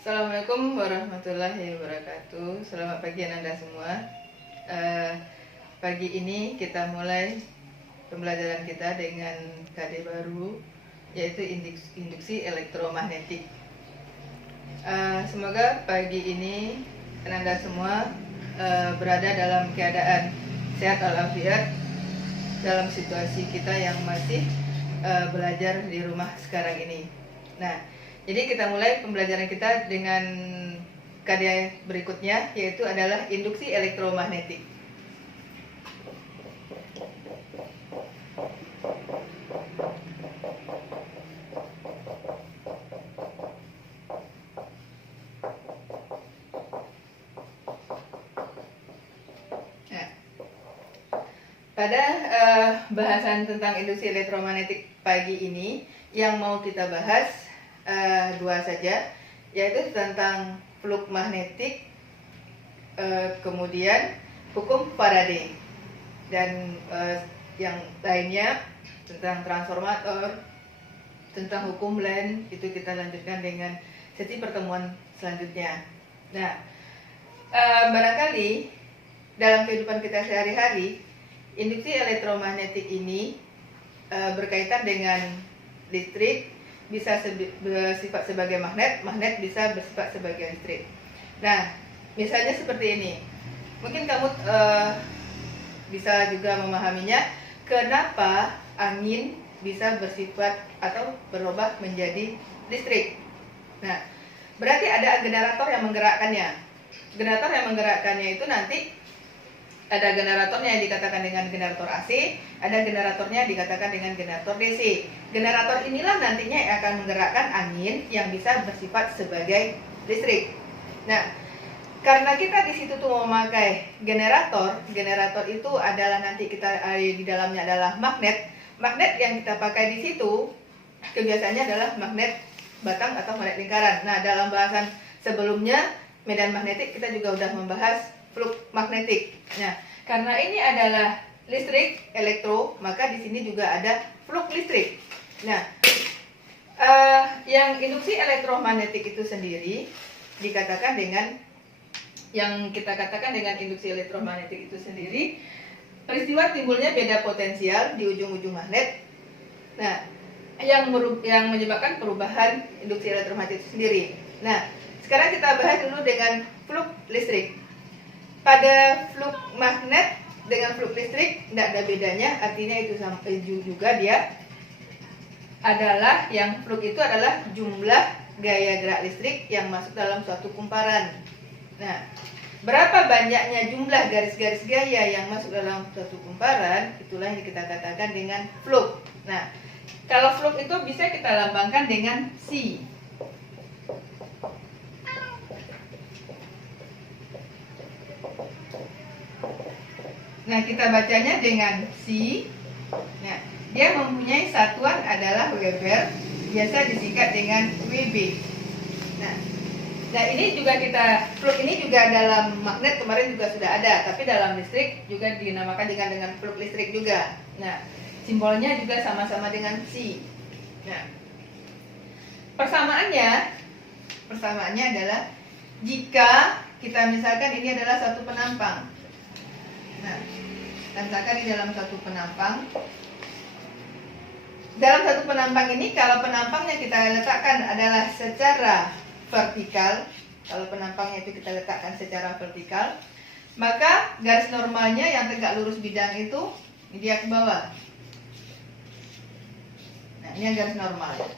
Assalamualaikum warahmatullahi wabarakatuh. Selamat pagi Anda semua. Pagi ini kita mulai pembelajaran kita dengan KD baru, yaitu induksi elektromagnetik. Semoga pagi ini Anda semua berada dalam keadaan sehat walafiat dalam situasi kita yang masih belajar di rumah sekarang ini. Nah, jadi kita mulai pembelajaran kita dengan KD berikutnya, yaitu adalah induksi elektromagnetik. Nah, pada bahasan tentang induksi elektromagnetik pagi ini, yang mau kita bahas dua saja, yaitu tentang flux magnetik, kemudian hukum Faraday, dan yang lainnya tentang transformator, tentang hukum Lens. Itu kita lanjutkan dengan sesi pertemuan selanjutnya. Nah, barangkali dalam kehidupan kita sehari-hari, induksi elektromagnetik ini berkaitan dengan listrik, bisa bersifat sebagai magnet, magnet bisa bersifat sebagai listrik. Nah, misalnya seperti ini. Mungkin kamu bisa juga memahaminya, kenapa angin bisa bersifat atau berubah menjadi listrik. Nah, berarti ada generator yang menggerakkannya. Generator yang menggerakkannya itu nanti ada generatornya yang dikatakan dengan generator AC, ada generatornya dikatakan dengan generator DC. Generator inilah nantinya yang akan menggerakkan angin yang bisa bersifat sebagai listrik. Nah, karena kita di situ tuh memakai generator itu adalah nanti kita di dalamnya adalah magnet. Magnet yang kita pakai di situ kebiasaannya adalah magnet batang atau magnet lingkaran. Nah, dalam bahasan sebelumnya medan magnetik kita juga sudah membahas flux magnetik. Nah, karena ini adalah listrik, elektro, maka di sini juga ada flux listrik. Nah, yang induksi elektromagnetik itu sendiri dikatakan dengan, yang kita katakan dengan induksi elektromagnetik itu sendiri, peristiwa timbulnya beda potensial di ujung-ujung magnet. Nah, yang menyebabkan perubahan induksi elektromagnetik itu sendiri. Nah, sekarang kita bahas dulu dengan flux listrik. Pada flux magnet dengan flux listrik tidak ada bedanya, artinya itu sama juga dia adalah, yang flux itu adalah jumlah gaya gerak listrik yang masuk dalam suatu kumparan. Nah, berapa banyaknya jumlah garis-garis gaya yang masuk dalam suatu kumparan, itulah yang kita katakan dengan flux. Nah, kalau flux itu bisa kita lambangkan dengan C. Nah, kita bacanya dengan C. Nah, dia mempunyai satuan adalah Weber, biasa disingkat dengan WB. Nah, ini juga flux ini juga dalam magnet kemarin juga sudah ada, tapi dalam listrik juga dinamakan dengan flux listrik juga. Nah, simbolnya juga sama-sama dengan C. Nah, persamaannya adalah jika kita misalkan ini adalah satu penampang. Nah, misalkan di dalam satu penampang. Dalam satu penampang ini, kalau penampangnya kita letakkan adalah secara vertikal, kalau penampangnya itu kita letakkan secara vertikal, maka garis normalnya yang tegak lurus bidang itu dia ke bawah. Nah, ini garis normal.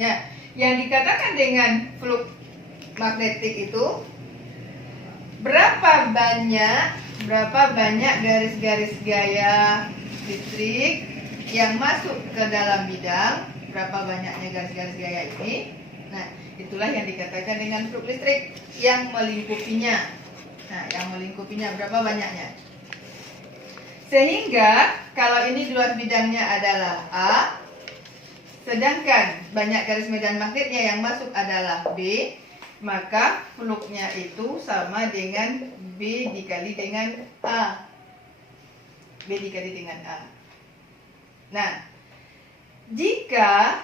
Nah, yang dikatakan dengan flux magnetik itu berapa banyak garis-garis gaya listrik yang masuk ke dalam bidang, berapa banyaknya garis-garis gaya ini. Nah, itulah yang dikatakan dengan flux listrik yang melingkupinya. Nah, yang melingkupinya berapa banyaknya. Sehingga kalau ini luas bidangnya adalah A, sedangkan banyak garis medan magnetnya yang masuk adalah B, maka fluxnya itu sama dengan B dikali dengan A. B dikali dengan A. Nah, jika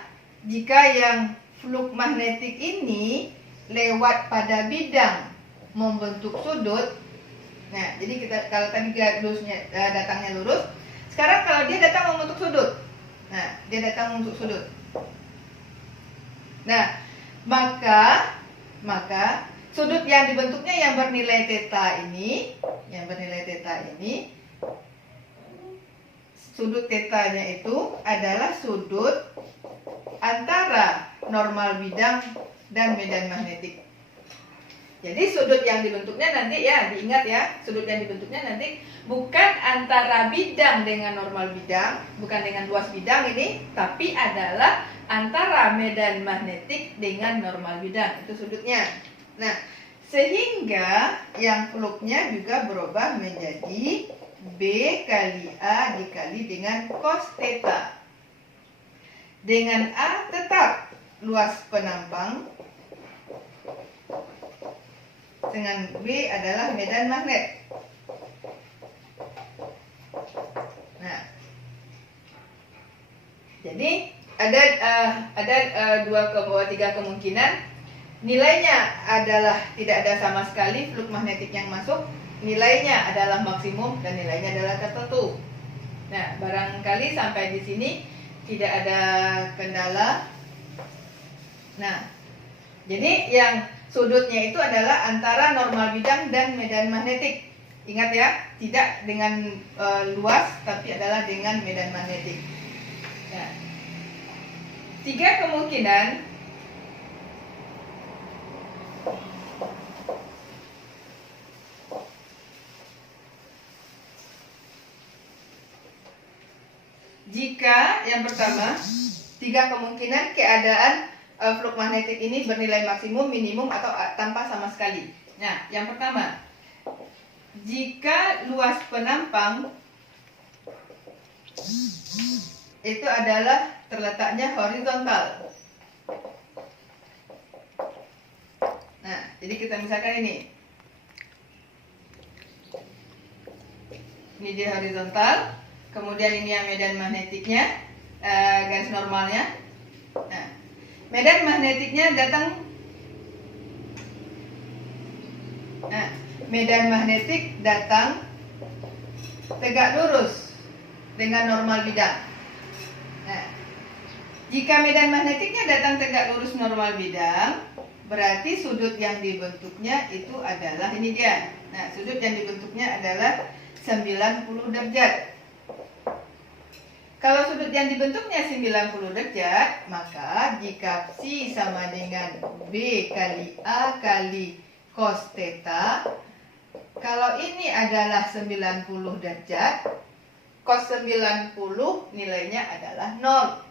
yang fluk magnetik ini lewat pada bidang membentuk sudut. Nah, jadi kita kalau tadi datangnya lurus, sekarang kalau dia datang membentuk sudut. Nah, dia datang membentuk sudut. Nah, maka sudut yang dibentuknya yang bernilai theta ini, sudut tetanya itu adalah sudut antara normal bidang dan medan magnetik. Jadi sudut yang dibentuknya nanti ya, diingat ya, sudut yang dibentuknya nanti bukan antara bidang dengan normal bidang, bukan dengan luas bidang ini, tapi adalah antara medan magnetik dengan normal bidang, itu sudutnya. Nah, sehingga yang fluknya juga berubah menjadi B kali A dikali dengan cos theta. Dengan A tetap luas penampang, dengan B adalah medan magnet. Nah, jadi ada tiga kemungkinan. Nilainya adalah tidak ada sama sekali fluk magnetik yang masuk, nilainya adalah maksimum, dan nilainya adalah tertentu. Nah, barangkali sampai di sini tidak ada kendala. Nah, jadi yang sudutnya itu adalah antara normal bidang dan medan magnetik. Ingat ya, tidak dengan luas, tapi adalah dengan medan magnetik. Nah, tiga kemungkinan. Jika yang pertama, tiga kemungkinan keadaan fluk magnetik ini bernilai maksimum, minimum, atau tanpa sama sekali. Nah, yang pertama, jika luas penampang itu adalah terletaknya horizontal. Nah, jadi kita misalkan ini dia horizontal, kemudian ini yang medan magnetiknya, garis normalnya. Nah, medan magnetiknya datang. Nah, medan magnetik datang tegak lurus dengan normal bidang. Nah, jika medan magnetiknya datang tegak lurus normal bidang, berarti sudut yang dibentuknya itu adalah ini dia. Nah, sudut yang dibentuknya adalah 90 derajat. Kalau sudut yang dibentuknya 90 derajat, maka jika psi sama dengan B kali A kali cos theta, kalau ini adalah 90 derajat, cos 90 nilainya adalah 0.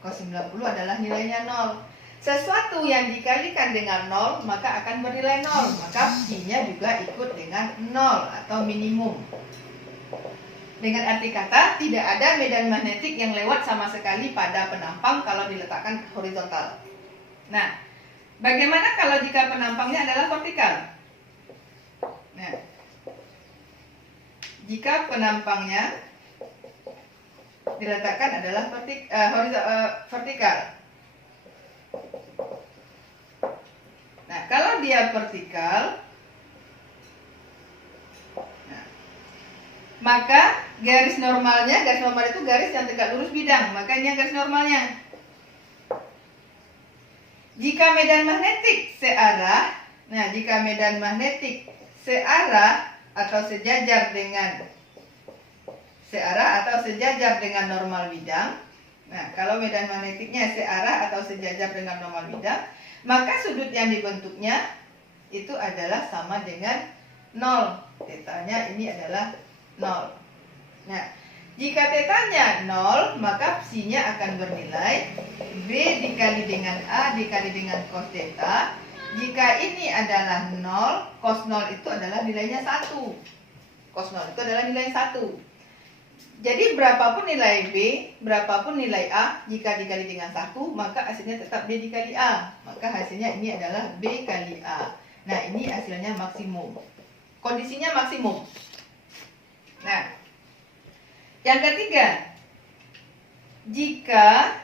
Cos 90 adalah nilainya 0. Sesuatu yang dikalikan dengan 0 maka akan bernilai 0. Maka psi-nya juga ikut dengan 0 atau minimum. Dengan arti kata, tidak ada medan magnetik yang lewat sama sekali pada penampang kalau diletakkan horizontal. Nah, bagaimana kalau jika penampangnya adalah vertikal? Nah, jika penampangnya diletakkan adalah vertikal. Nah, kalau dia vertikal, maka garis normal itu garis yang tegak lurus bidang, maka ini garis normalnya. Jika medan magnetik searah, jika medan magnetik searah atau sejajar dengan normal bidang. Nah, kalau medan magnetiknya searah atau sejajar dengan normal bidang, maka sudut yang dibentuknya itu adalah sama dengan 0. Tetanya ini adalah 0. Nah, jika tetanya 0, maka psi-nya akan bernilai B dikali dengan A dikali dengan cos theta. Jika ini adalah 0, cos 0 itu adalah nilainya 1. Cos 0 itu adalah nilai 1. Jadi berapapun nilai B, berapapun nilai A, jika dikali dengan 1, maka hasilnya tetap B dikali A. Maka hasilnya ini adalah B kali A. Nah, ini hasilnya maksimum. Kondisinya maksimum. Nah, yang ketiga, jika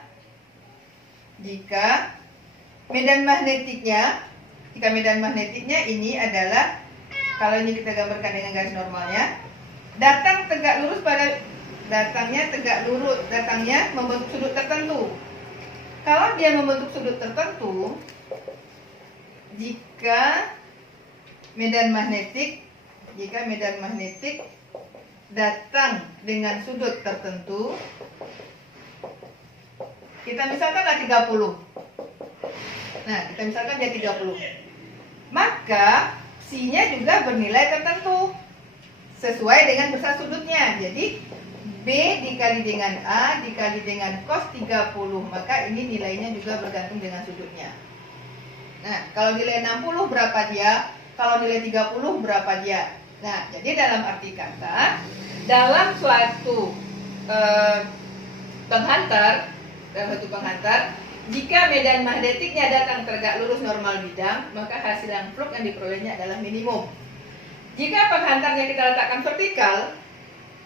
medan magnetiknya, jika medan magnetiknya ini adalah, kalau ini kita gambarkan dengan garis normalnya, datang tegak lurus pada datangnya membentuk sudut tertentu. Kalau dia membentuk sudut tertentu, jika medan magnetik datang dengan sudut tertentu, kita misalkanlah 30. Nah, kita misalkan dia 30. Maka psi-nya juga bernilai tertentu sesuai dengan besar sudutnya. Jadi B dikali dengan A dikali dengan cos 30, maka ini nilainya juga bergantung dengan sudutnya. Nah, kalau nilai 60 berapa dia? Kalau nilai 30 berapa dia? Nah, jadi dalam arti kata, dalam suatu penghantar, jika medan magnetiknya datang tegak lurus normal bidang, maka hasil yang flux yang diperolehnya adalah minimum. Jika penghantarnya kita letakkan vertikal,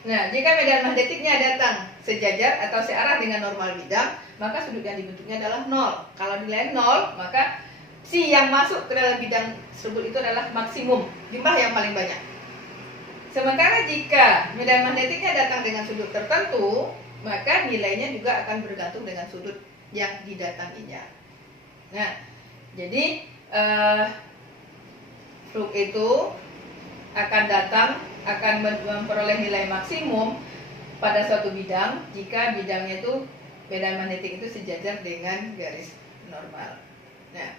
nah, jika medan magnetiknya datang sejajar atau searah dengan normal bidang, maka sudut yang dibentuknya adalah 0. Kalau nilai 0, maka psi yang masuk ke dalam bidang tersebut itu adalah maksimum, jumlah yang paling banyak. Sementara jika medan magnetiknya datang dengan sudut tertentu, maka nilainya juga akan bergantung dengan sudut yang didatanginya. Nah, jadi flux itu akan memperoleh nilai maksimum pada suatu bidang jika bidangnya itu, medan magnetik itu sejajar dengan garis normal. Nah,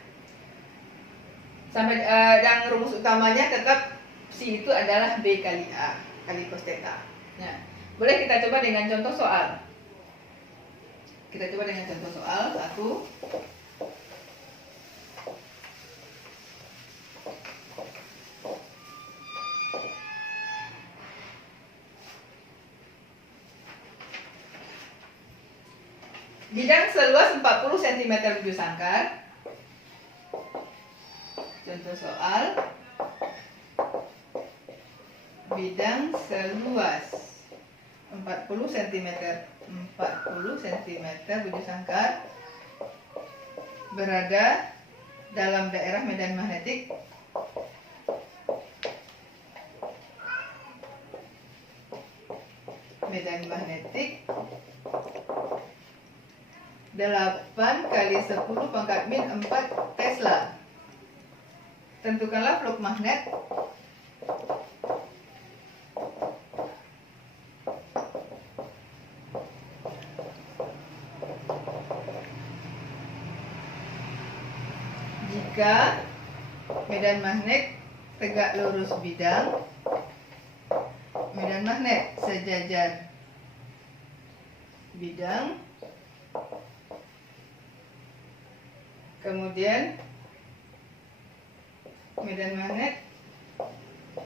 sampai yang rumus utamanya tetap psi itu adalah B kali A kali cos theta. Nah, boleh kita coba dengan contoh soal. Kita coba dengan contoh soal 1. Bidang seluas 40 cm bujur sangkar. Contoh soal, bidang seluas 40 cm bujur sangkar berada dalam daerah medan magnetik medan magnetik 8 kali 10 pangkat min 4 Tesla. Tentukanlah flux magnet jika medan magnet tegak lurus bidang, medan magnet sejajar bidang, kemudian medan magnet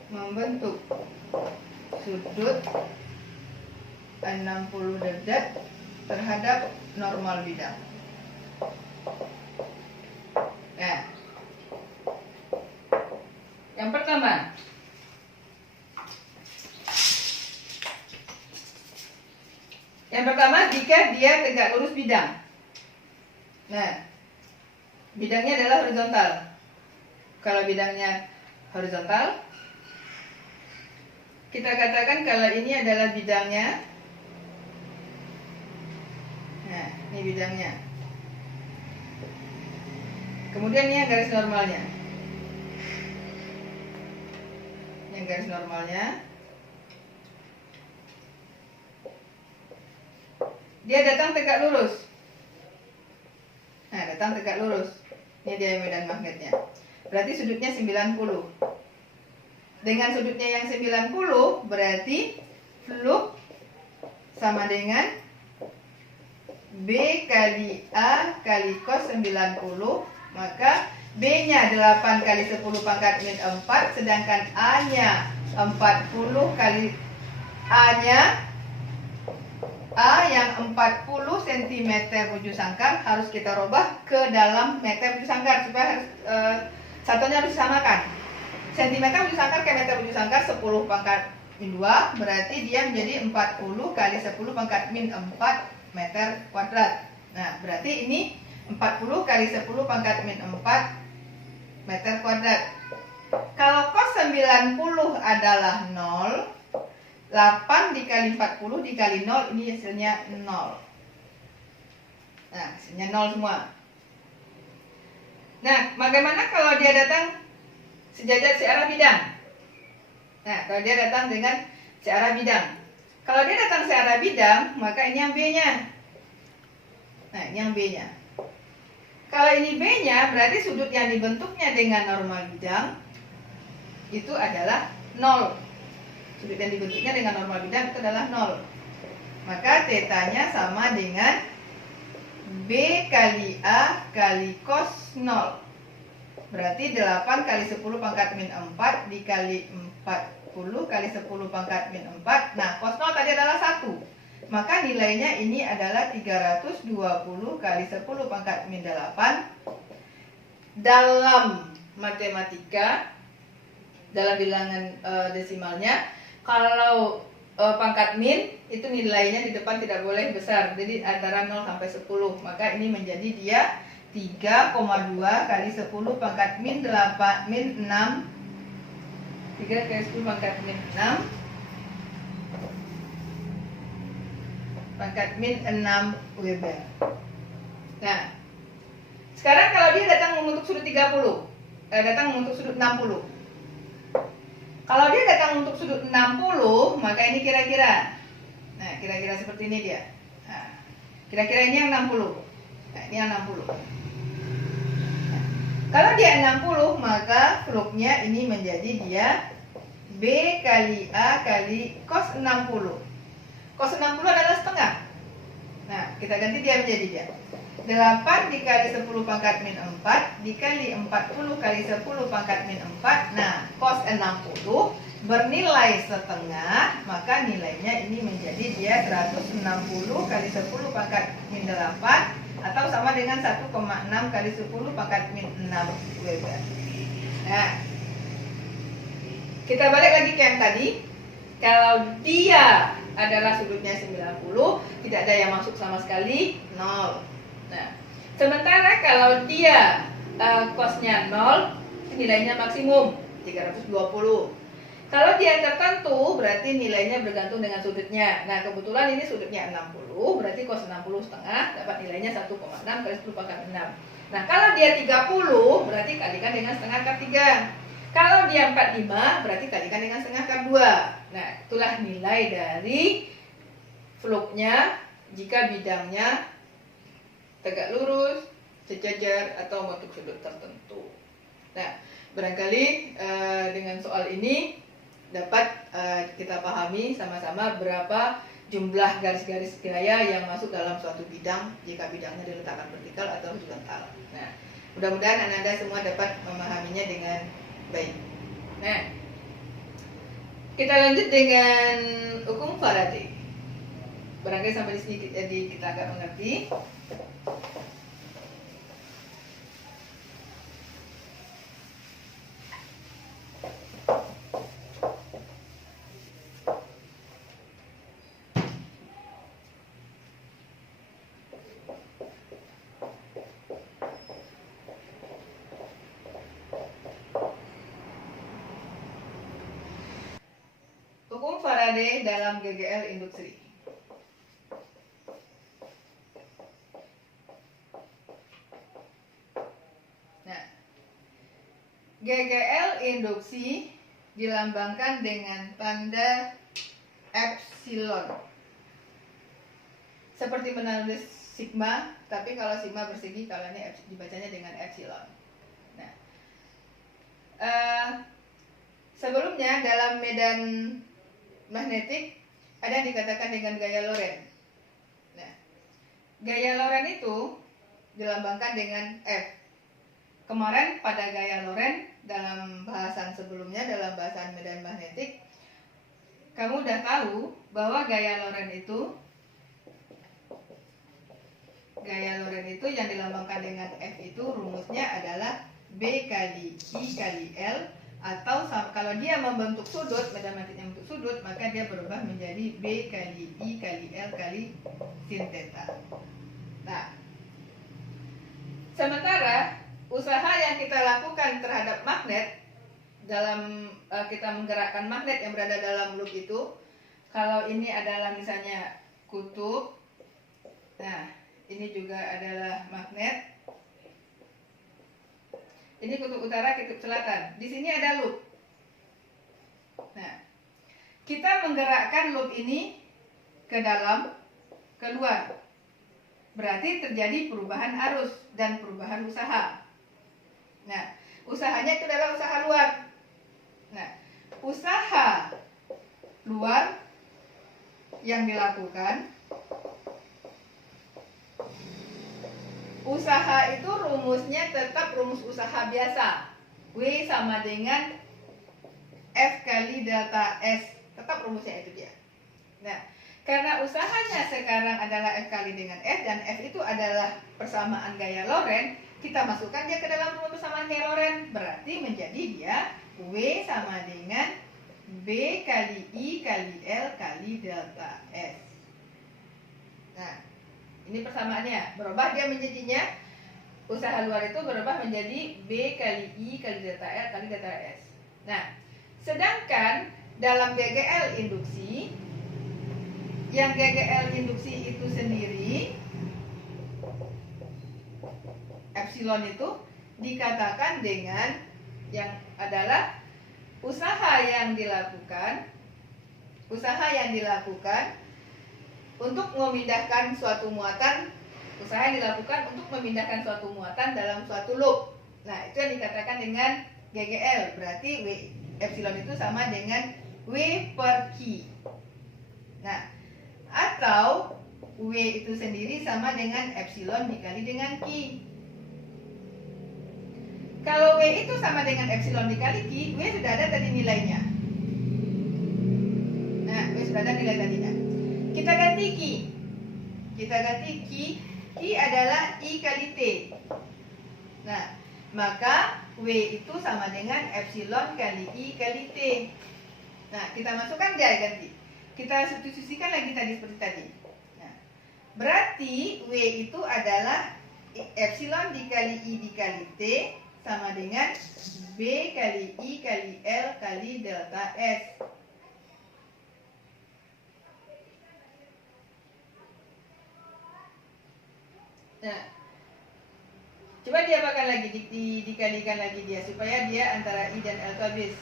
membentuk sudut 60 derajat terhadap normal bidang. Nah, yang pertama, jika dia tegak lurus bidang. Nah, bidangnya adalah horizontal. Kalau bidangnya horizontal, kita katakan kalau ini adalah bidangnya. Nah, ini bidangnya. Kemudian ini yang garis normalnya. Yang garis normalnya. Dia datang tegak lurus. Nah, datang tegak lurus. Ini dia medan magnetnya. Berarti sudutnya 90. Dengan sudutnya yang 90 berarti flux sama dengan B kali A kali cos 90. Maka B-nya 8 kali 10 pangkat min 4, sedangkan A-nya 40 kali A-nya A yang 40 cm bujur sangkar harus kita rubah ke dalam meter bujur sangkar supaya satunya harus disamakan. Sentimeter bujur sangkar ke meter bujur sangkar 10 pangkat min 2, berarti dia menjadi 40 kali 10 pangkat min 4 meter kuadrat. Nah, berarti ini 40 kali 10 pangkat min 4 meter kuadrat. Kalau cos 90 adalah 0, 8 dikali 40 dikali 0, ini hasilnya 0. Nah, hasilnya 0 semua. Nah, bagaimana kalau dia datang sejajar searah bidang? Nah, kalau dia datang dengan searah bidang. Kalau dia datang searah bidang, maka ini yang B-nya. Nah, ini yang B-nya. Kalau ini B-nya, berarti sudut yang dibentuknya dengan normal bidang itu adalah 0. Sudut yang dibentuknya dengan normal bidang itu adalah 0. Maka tetanya sama dengan B kali A kali cos 0. Berarti 8 kali 10 pangkat min 4 dikali 40 kali 10 pangkat min 4. Nah, cos 0 tadi adalah 1. Maka nilainya ini adalah 320 kali 10 pangkat min 8. Dalam matematika, dalam bilangan desimalnya, kalau pangkat min itu nilainya di depan tidak boleh besar, jadi antara 0 sampai 10. Maka ini menjadi dia 3,2 kali 10 pangkat min 8 min 6. 3 kali 10 pangkat min 6 pangkat min 6 Weber. Nah, sekarang kalau dia datang membentuk sudut 30, datang membentuk sudut 60. Kalau dia datang untuk sudut 60, maka ini kira-kira. Nah, kira-kira seperti ini dia. Nah, kira-kira ini yang 60. Nah, ini yang 60. Nah, kalau dia 60, maka fluknya ini menjadi dia B kali A kali cos 60. Cos 60 adalah setengah. Nah, kita ganti dia menjadi dia 8 dikali 10 pangkat min 4 dikali 40 kali 10 pangkat min 4. Nah, cos 60 bernilai setengah, maka nilainya ini menjadi dia 160 kali 10 pangkat min 8 atau sama dengan 1,6 kali 10 pangkat min 6 Weber. Nah, kita balik lagi ke yang tadi. Kalau dia adalah sudutnya 90, tidak ada yang masuk sama sekali, 0. Nah, sementara kalau dia cosnya 0, nilainya maksimum 320. Kalau dia tertentu, berarti nilainya bergantung dengan sudutnya. Nah, kebetulan ini sudutnya 60, berarti cos 60 setengah dapat nilainya 1,6 kali 10 pangkat 6. Nah, kalau dia 30, berarti kalikan dengan setengah akar 3. Kalau dia 45, berarti kalikan dengan setengah akar 2. Nah, itulah nilai dari fluknya jika bidangnya tegak lurus, sejajar, atau membentuk sudut tertentu. Nah, barangkali dengan soal ini dapat kita pahami sama-sama berapa jumlah garis-garis gaya yang masuk dalam suatu bidang jika bidangnya diletakkan vertikal atau horizontal. Nah, mudah-mudahan Anda semua dapat memahaminya dengan baik. Nah, kita lanjut dengan hukum Faraday. Barangkali sampai di sini jadi kita agak mengerti. Hukum Faraday dalam GGL industri. Nah, GGL induksi dilambangkan dengan tanda epsilon. Seperti menulis sigma, tapi kalau sigma bersegi, kalau ini dibacanya dengan epsilon. Nah, sebelumnya dalam medan magnetik ada yang dikatakan dengan gaya Lorentz. Nah, gaya Lorentz itu dilambangkan dengan F. Kemarin pada gaya Lorentz dalam bahasan sebelumnya, dalam bahasan medan magnetik, kamu udah tahu bahwa gaya Lorentz itu yang dilambangkan dengan F itu rumusnya adalah B kali I kali L, atau kalau dia membentuk sudut, medan magnetiknya membentuk sudut, maka dia berubah menjadi B kali I kali L kali sin theta. Nah, lakukan terhadap magnet dalam kita menggerakkan magnet yang berada dalam loop itu, kalau ini adalah misalnya kutub, nah ini juga adalah magnet, ini kutub utara, kutub selatan, di sini ada loop. Nah, kita menggerakkan loop ini ke dalam, keluar, berarti terjadi perubahan arus dan perubahan usaha. Nah, usahanya itu adalah usaha luar. Nah, usaha luar yang dilakukan, usaha itu rumusnya tetap rumus usaha biasa, W sama dengan F kali delta S, tetap rumusnya itu dia. Nah, karena usahanya sekarang adalah F kali dengan S, dan F itu adalah persamaan gaya Lorentz, kita masukkan dia ke dalam rumus persamaan gaya Lorentz, berarti menjadi dia W sama dengan B kali I kali L kali delta S. Nah, ini persamaannya, berubah dia menjadinya, usaha luar itu berubah menjadi B kali I kali delta L kali delta S. Nah, sedangkan dalam GGL induksi, yang GGL induksi itu sendiri, epsilon itu dikatakan dengan yang adalah usaha yang dilakukan untuk memindahkan suatu muatan, usaha yang dilakukan untuk memindahkan suatu muatan dalam suatu loop. Nah, itu yang dikatakan dengan GGL, berarti W epsilon itu sama dengan W per Q. Nah, atau W itu sendiri sama dengan epsilon dikali dengan Q. Kalau W itu sama dengan epsilon dikali Q, W sudah ada tadi nilainya. Nah, W sudah ada nilai tadinya. Kita ganti Q. Q adalah I kali T. Nah, maka W itu sama dengan epsilon kali I kali T. Nah, kita masukkan dia ganti. Kita substitusikan lagi tadi seperti tadi. Nah, berarti W itu adalah epsilon dikali I dikali T sama dengan B kali I kali L kali delta S. Nah, coba diapakan lagi, dikalikan lagi dia supaya dia antara I dan L itu habis.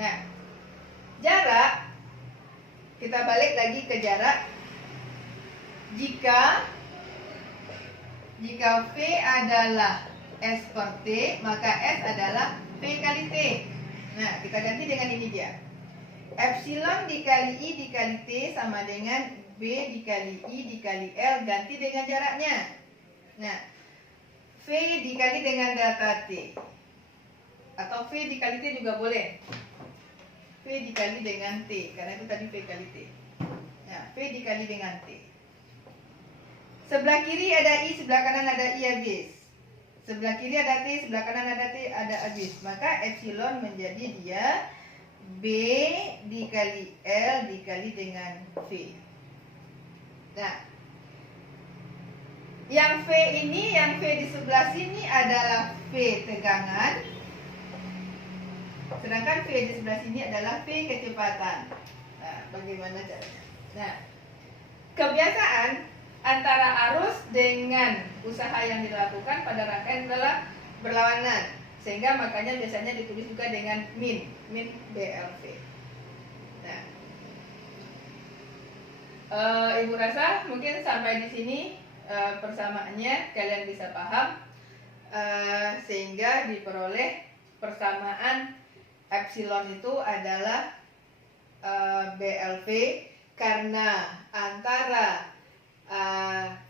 Nah, jarak, kita balik lagi ke jarak. Jika V adalah S per T, maka S adalah V kali T. Nah, kita ganti dengan ini dia. Epsilon dikali I dikali T sama dengan B dikali I dikali L, ganti dengan jaraknya. Nah, V dikali dengan delta T, atau V dikali T juga boleh. V dikali dengan T, karena itu tadi V kali T. Nah, V dikali dengan T. Sebelah kiri ada I, sebelah kanan ada I habis. Sebelah kiri ada T, sebelah kanan ada T, ada habis. Maka epsilon menjadi dia B dikali L dikali dengan V. Nah, yang V ini, yang V di sebelah sini adalah V tegangan, sedangkan V di sebelah sini adalah V kecepatan. Nah, bagaimana caranya? Nah, kebiasaan antara arus dengan usaha yang dilakukan pada rangkaian adalah berlawanan, sehingga makanya biasanya ditulis juga dengan min BLV. Nah, Ibu rasa mungkin sampai di sini persamaannya kalian bisa paham, sehingga diperoleh persamaan epsilon itu adalah BLV, karena antara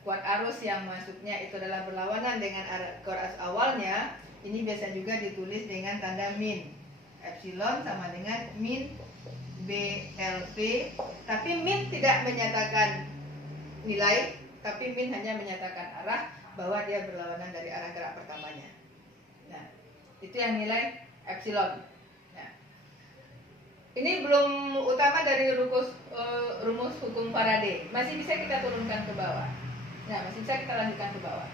kuat arus yang masuknya itu adalah berlawanan dengan kuat arus awalnya. Ini biasa juga ditulis dengan tanda min. Epsilon sama dengan min BLV, tapi min tidak menyatakan nilai, tapi min hanya menyatakan arah, bahwa dia berlawanan dari arah gerak pertamanya. Nah, itu yang nilai epsilon. Nah, ini belum utama dari rumus hukum Faraday. Masih bisa kita turunkan ke bawah. Nah, masih bisa kita lanjutkan ke bawah.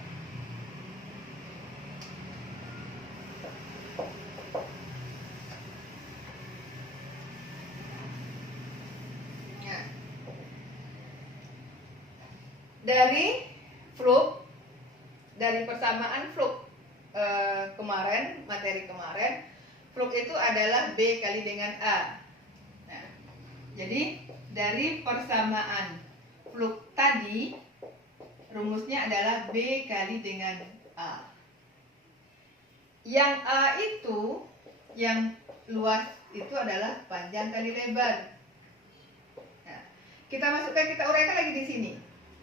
dari flux, dari persamaan flux kemarin, materi kemarin, flux itu adalah B kali dengan A. Nah, jadi dari persamaan flux tadi, rumusnya adalah B kali dengan A. Yang A itu, yang luas itu adalah panjang kali lebar. Nah, kita masukkan, kita uraikan lagi di sini.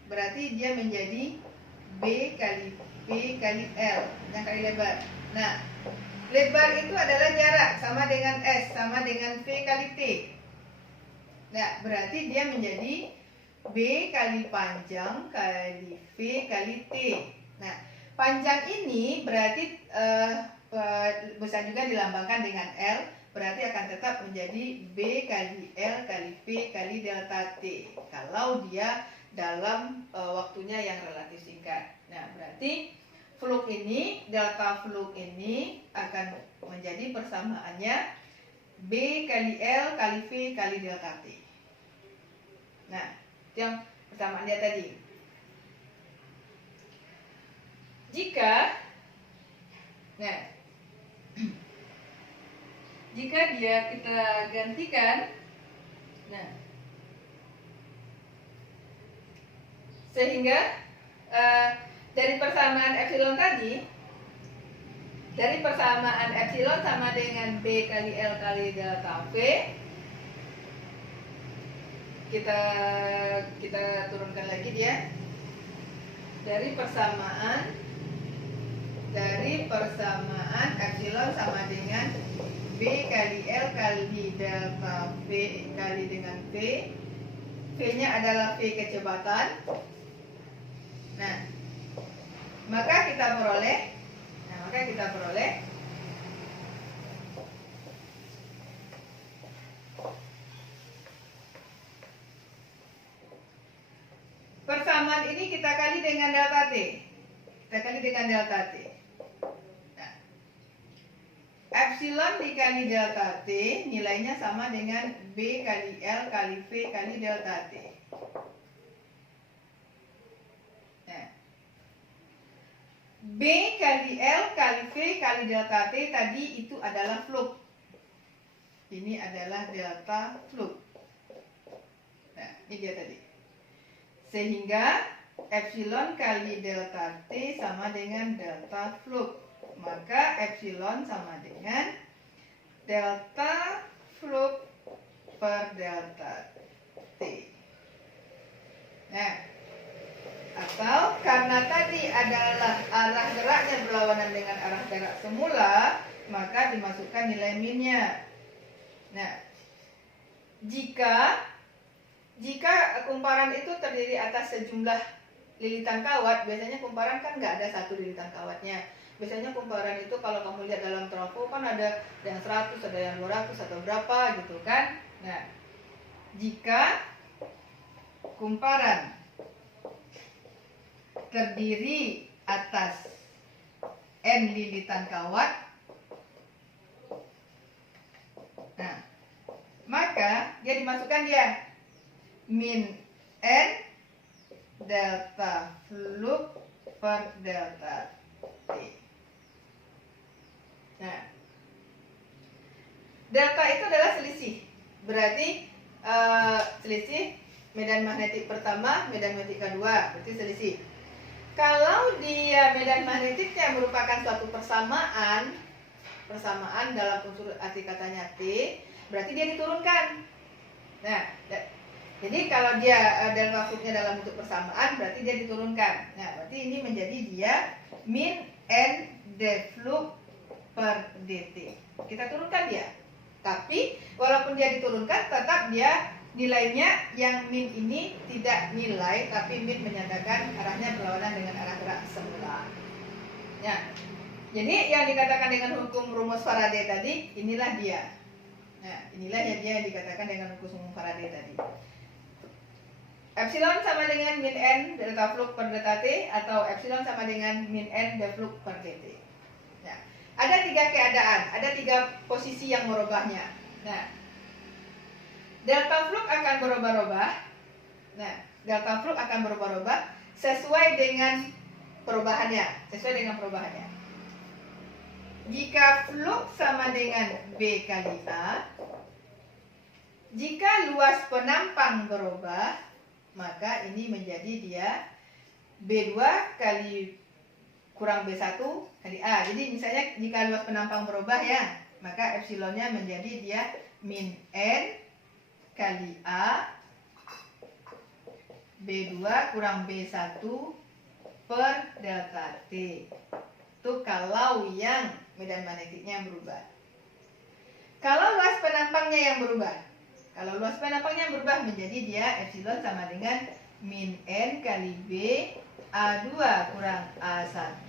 Berarti dia menjadi B kali P kali L, panjang kali lebar. Nah, lebar itu adalah jarak, sama dengan S, sama dengan V kali T. Nah, berarti dia menjadi B kali panjang kali V kali T. Nah, panjang ini berarti bisa juga dilambangkan dengan L, berarti akan tetap menjadi B kali L kali V kali delta T kalau dia dalam waktunya yang relatif singkat. Nah, berarti flux ini, delta flux ini akan menjadi persamaannya B kali L kali V kali delta T. Nah, itu yang persamaan dia tadi. Jika dia kita gantikan, sehingga dari persamaan epsilon tadi, dari persamaan epsilon sama dengan B kali L kali delta V, kita turunkan lagi dia. Dari persamaan epsilon sama dengan B kali L kali delta V kali dengan V. V-nya adalah V kecepatan. Nah, maka kita peroleh persamaan ini kita kali dengan delta T. Nah, epsilon dikali delta T nilainya sama dengan B kali L kali V kali delta T. Nah, B kali L kali V kali delta T tadi itu adalah flux. Ini adalah delta flux. Nah, ini dia tadi. Sehingga epsilon kali delta T sama dengan delta flux. Maka epsilon sama dengan delta flux per delta T. Nah, atau karena tadi adalah arah geraknya berlawanan dengan arah gerak semula, maka dimasukkan nilai minnya. Nah, jika kumparan itu terdiri atas sejumlah lilitan kawat, biasanya kumparan kan nggak ada satu lilitan kawatnya. Biasanya kumparan itu kalau kamu lihat dalam trafo kan ada yang 100, ada yang 200 atau berapa gitu kan. Nah, jika kumparan terdiri atas N lilitan kawat, nah, maka dia dimasukkan dia min N delta flux per delta T. Nah, delta itu adalah selisih. Berarti selisih medan magnetik pertama, medan magnetik kedua, berarti selisih. Kalau dia medan magnetiknya merupakan suatu persamaan dalam unsur arti katanya T, berarti dia diturunkan. Nah, jadi kalau dia delta fluxnya dalam bentuk persamaan, berarti dia diturunkan. Nah, berarti ini menjadi dia min N d flux per dt. Kita turunkan dia. Tapi walaupun dia diturunkan, tetap dia nilainya yang min ini tidak nilai, tapi min menyatakan arahnya berlawanan dengan arah gerak semula. Ya. Jadi yang dikatakan dengan hukum rumus Faraday tadi, inilah dia. Nah, inilah yang dia dikatakan dengan hukum Faraday tadi. Epsilon sama dengan min N delta flux per delta T, atau epsilon sama dengan min N delta flux per dt. Nah, ada tiga keadaan, ada tiga posisi yang merubahnya. Nah, delta flux akan berubah-ubah. Nah, delta flux akan berubah-ubah sesuai dengan perubahannya. Jika fluk sama dengan B kali A, jika luas penampang berubah, maka ini menjadi dia B2 kali kurang B1 kali A. Jadi misalnya jika luas penampang berubah ya, maka epsilonnya menjadi dia min N kali A B2 kurang B1 per delta T. Itu kalau yang medan magnetiknya berubah. Kalau luas penampangnya yang berubah, menjadi dia epsilon sama dengan min N kali B A2 kurang A1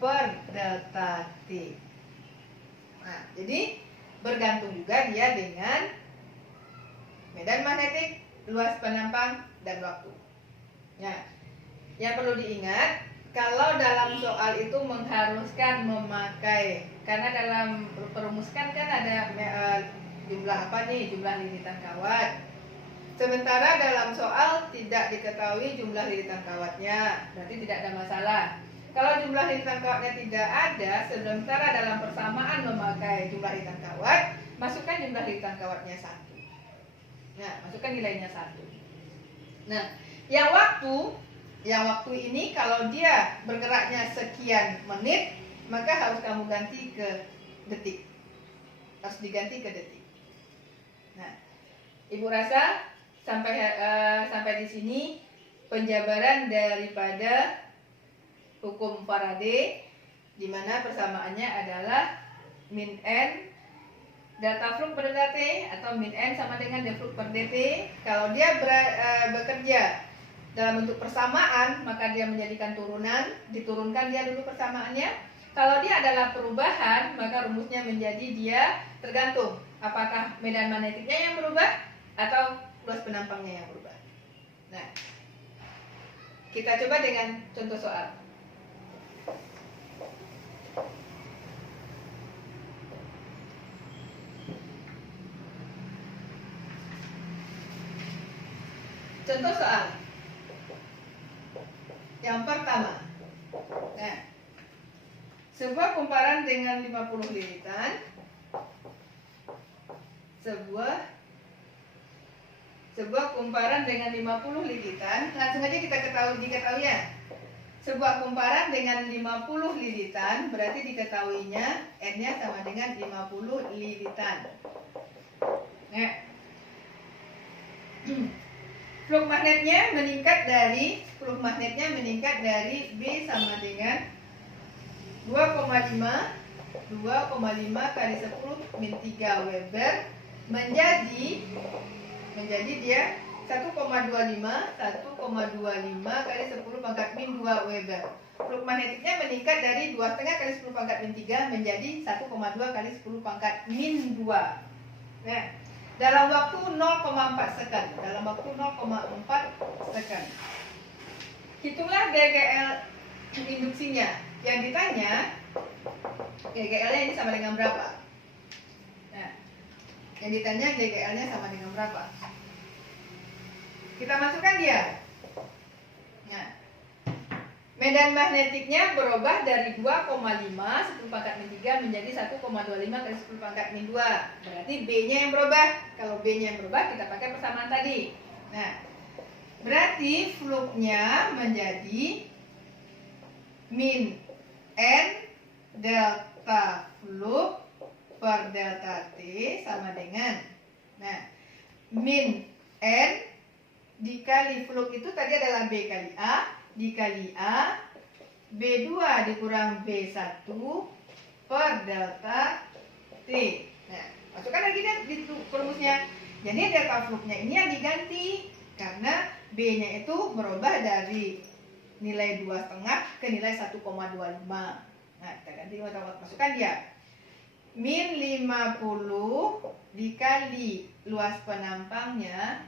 per delta T. Nah, jadi bergantung juga dia dengan medan magnetik, luas penampang, dan waktu. Nah, yang perlu diingat, kalau dalam soal itu mengharuskan memakai, karena dalam perumuskan kan ada jumlah jumlah lilitan kawat. Sementara dalam soal tidak diketahui jumlah lilitan kawatnya, berarti tidak ada masalah. Kalau jumlah lilitan kawatnya tidak ada, sementara dalam persamaan memakai jumlah lilitan kawat, masukkan jumlah lilitan kawatnya 1. Nah, masukkan nilainya 1. Nah, yang waktu ini kalau dia bergeraknya sekian menit, maka harus kamu ganti ke detik. Harus diganti ke detik. Nah, Ibu rasa sampai di sini penjabaran daripada hukum Faraday, di mana persamaannya adalah min N delta flux per delta T atau min N sama dengan d flux per dt. Kalau dia bekerja dalam bentuk persamaan, maka dia menjadikan turunan, diturunkan dia dulu persamaannya. Kalau dia adalah perubahan, maka rumusnya menjadi dia tergantung apakah medan magnetiknya yang berubah atau luas penampangnya yang berubah. Nah, kita coba dengan contoh soal. Contoh soal yang pertama. Nah, sebuah kumparan dengan 50 lilitan, sebuah kumparan dengan 50 lilitan, langsung aja kita diketahui ya. Sebuah kumparan dengan 50 lilitan berarti diketahuinya N-nya sama dengan 50 lilitan. Nah, flux magnetnya meningkat dari B sama dengan 2,5 kali 10 min 3 Weber menjadi dia 1,25 kali 10 pangkat min 2 Weber. Flux magnetiknya meningkat dari 2,5 kali 10 pangkat min 3 menjadi 1,2 kali 10 pangkat min 2. Nah, dalam waktu 0,4 second. Hitunglah GGL induksinya. Yang ditanya GGL-nya ini sama dengan berapa? Nah, yang ditanya GGL-nya sama dengan berapa? Kita masukkan dia. Nah, medan magnetiknya berubah dari 2,5 10 pangkat min 3 menjadi 1,25 kali 10 pangkat min 2. Berarti B-nya yang berubah. Kalau B-nya yang berubah, kita pakai persamaan tadi. Nah, berarti flux-nya menjadi min N delta flux per delta T sama dengan, nah, min N dikali flux itu tadi adalah B kali A, dikali A, B2 dikurang B1 per delta T. Nah, masukkan lagi di perumusnya. Jadi delta fluxnya ini yang diganti karena B-nya itu berubah dari nilai 2,5 ke nilai 1,25. Nah, kita ganti, masukkan dia. Min 50 dikali luas penampangnya.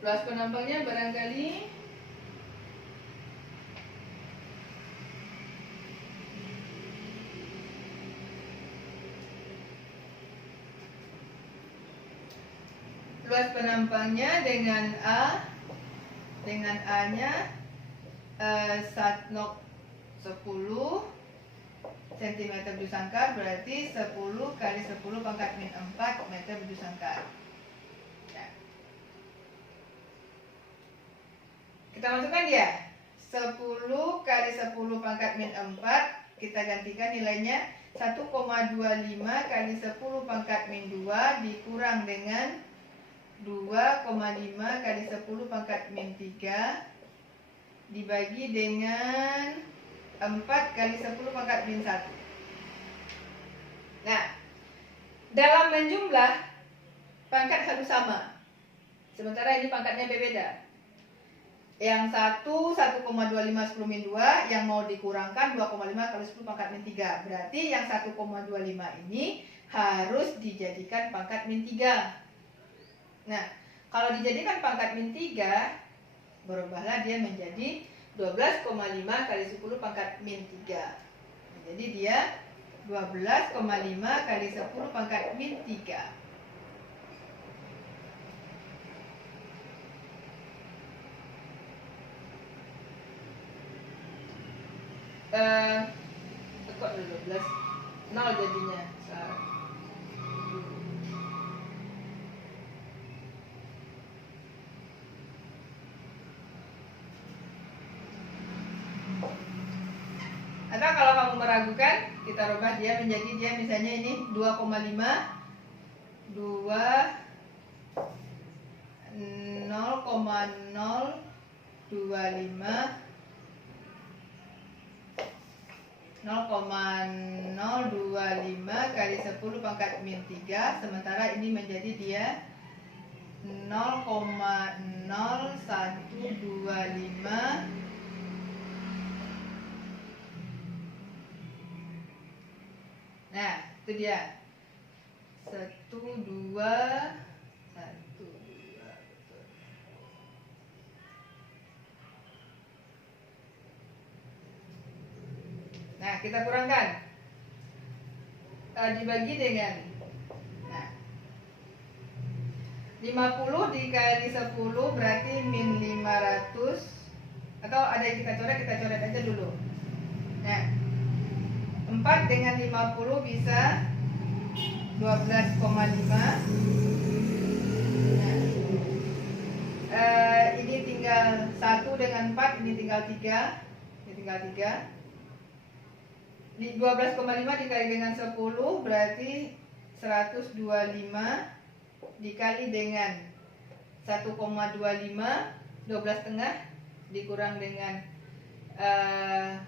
Luas penampangnya barangkali luas penampangnya dengan A dengan A-nya 10 cm bujur sangkar, berarti 10 kali 10 pangkat min 4 meter bujur sangkar. Ya. Kita masukkan dia 10 kali 10 pangkat min 4, kita gantikan nilainya 1,25 kali 10 pangkat min 2 dikurang dengan 2,5 kali 10 pangkat min 3 dibagi dengan 4 kali 10 pangkat min 1. Nah, dalam menjumlah pangkat harus sama. Sementara ini pangkatnya berbeda. Yang satu 1,25 10 min 2, yang mau dikurangkan 2,5 kali 10 pangkat min 3. Berarti yang 1,25 ini harus dijadikan pangkat min 3. Nah, kalau dijadikan pangkat min 3, berubahlah dia menjadi 12,5 kali 10 pangkat min 3. Nah, jadi dia 12,5 kali 10 pangkat min 3. Kok 12? 0 jadinya. Atau kalau kamu meragukan, kita rubah dia menjadi dia misalnya ini 2,5 0,025 kali 10 pangkat min 3, sementara ini menjadi dia 0,0125. Nah, itu dia 1, 2, 1, 2, betul. Nah, kita kurangkan, dibagi dengan 50 dikali 10 berarti min 500. Atau ada yang kita coret aja dulu. Nah, 4 dengan 50 bisa 12,5. Nah, ini tinggal 1 dengan 4, ini tinggal 3. Ini tinggal 3. 12,5 dikali dengan 10 berarti 125 dikali dengan 1,25, 12,5 dikurang dengan 1,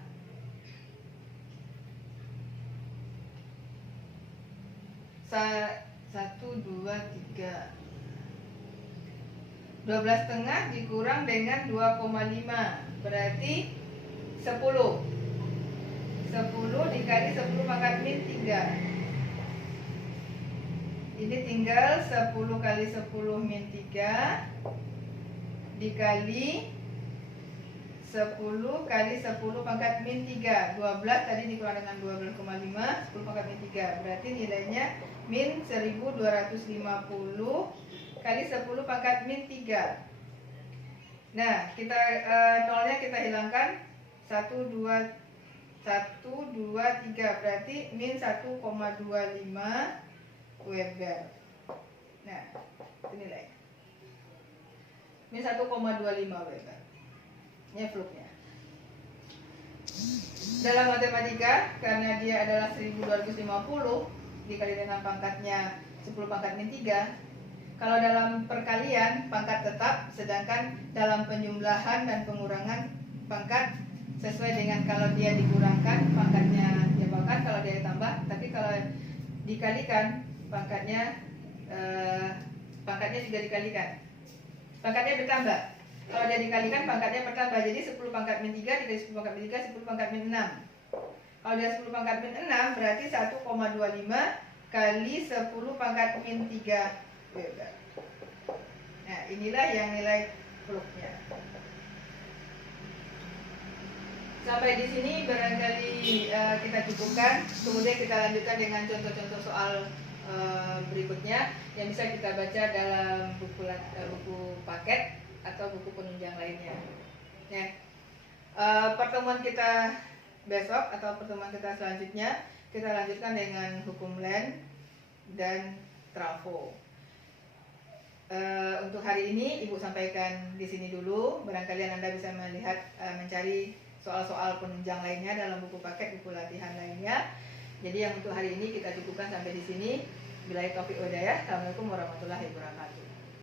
2, 3. 12,5 dikurang dengan 2,5 berarti 10. 10 dikali 10 pangkat min 3. Ini tinggal 10 kali 10 min 3 dikali 10 kali 10 pangkat min 3. 12 tadi dikurang dengan 12,5, 10 pangkat min 3. Berarti nilainya min 1250 kali 10 pangkat min 3. Nah, kita nolnya kita hilangkan. 1, 2, 3 berarti min 1,25 Weber. Nah, itu nilai min 1,25 Weber. Ini fluknya. Dalam matematika, karena dia adalah 1250 dikali dengan pangkatnya 10 pangkat min 3. Kalau dalam perkalian pangkat tetap, sedangkan dalam penjumlahan dan pengurangan pangkat sesuai dengan kalau dia dikurangkan pangkatnya dia bahkan kalau dia ditambah, tapi kalau dikalikan pangkatnya juga dikalikan, pangkatnya bertambah. Kalau dia dikalikan pangkatnya bertambah, jadi 10 pangkat min 3 dikali 10 pangkat min 3, 10 pangkat min 6. Kalau dia 10 pangkat min 6 berarti 1,25 kali 10 pangkat min 3 Weber. Nah, inilah yang nilai fluknya. Sampai di sini barangkali kita cukupkan. Kemudian kita lanjutkan dengan contoh-contoh soal berikutnya yang bisa kita baca dalam buku paket. atau buku penunjang lainnya. Ya. Pertemuan kita besok atau pertemuan kita selanjutnya kita lanjutkan dengan hukum land dan trafo. Untuk hari ini Ibu sampaikan di sini dulu. Barangkali Anda bisa melihat mencari soal-soal penunjang lainnya dalam buku paket, buku latihan lainnya. Jadi yang untuk hari ini kita cukupkan sampai di sini. Billahi taufiq wal hidayah. Assalamualaikum warahmatullahi wabarakatuh.